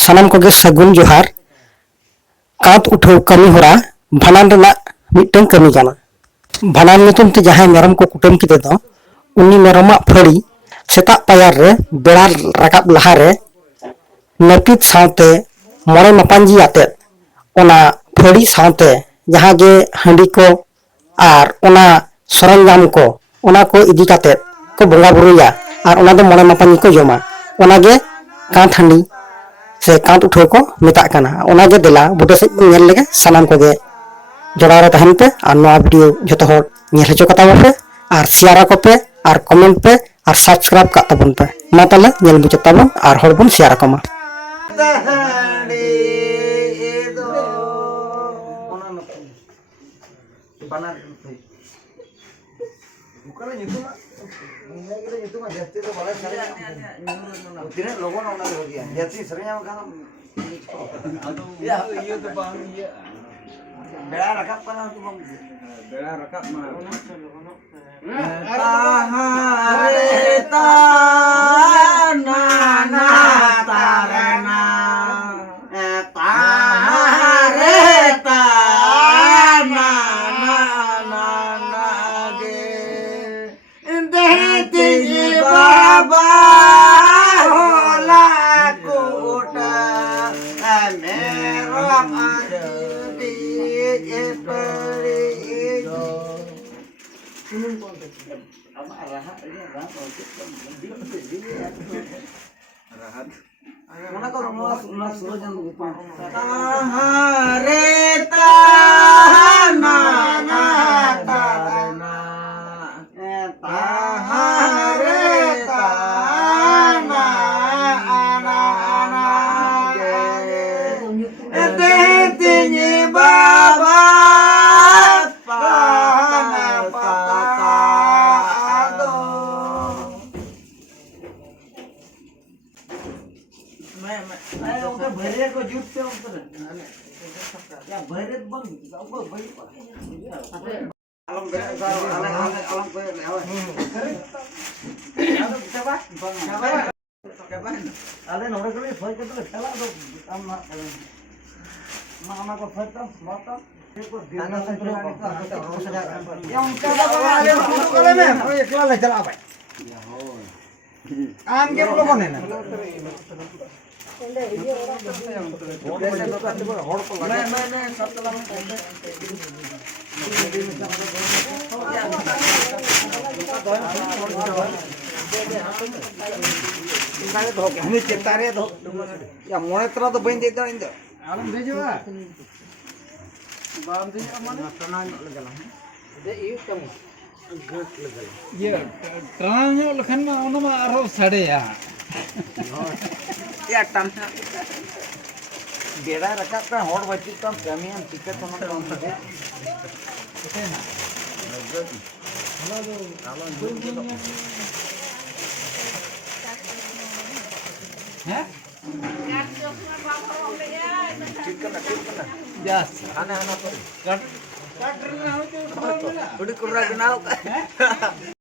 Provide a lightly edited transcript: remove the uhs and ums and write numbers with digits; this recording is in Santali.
सानाम कोगे सगुन जोहार कांत उठाव कमी होरा भानान रेना मिटन कमी जाना भानान नितुम ते जहां मेरम को कुटुम किदे दो उन्नी मेरमा फड़ी सेता पायार रे बेड़ा राकाब लहा रे नपित सावते मोरे मपांजी आते ओना फड़ी सावते जहां गे हंडी को आर ओना सरंजाम को ओना को इदी काते को बोंगा बुरुया आर ओना दो मोरे मपांजी को जमा ओना गे कांत हंडी से कांत उठाव को मेता काना ओना गे देला बुटे से नेल लेगे सानाम को गे जोड़ा रे तहन पे आर नोआ वीडियो जतो हर नेल हचो कता पे आर शेयर को पे आर कमेंट पे आर सब्सक्राइब का तबन पे मा ताले नेल बुझे तबन आर हर बन शेयर को मा बेड़ा रकाब pana tu bang बेड़ा रकाब मा ताहारे ताना ना तारना ताहारे ताना ना ना ना गे देहती बाबा होला कोटा मेरा भैरे को जुट से ऊपर या भैरे बंद ऊपर भैरे आलम आलम पे आले नोरे को फय के तो खेला दो काम ना मामा को फय तो माता को दिना संतरो या उनका आले शुरू करे में एकला ले चला भाई आम के लोगों ने ना चेतारे या मोने तरह तो बन देता इन आलम भेजवा बाम दे माने तना लगला दे ई कम गट लगला ये तना नो लखन मा ओना मा आरो साडे या या तना बेड़ा रखा पे होड़ बची तो कमियां टिकट तो मन कौन से है ना हैं ठीक करना यस आना आना पर कट रहा हो तो थोड़ी कुर्रा बनाओ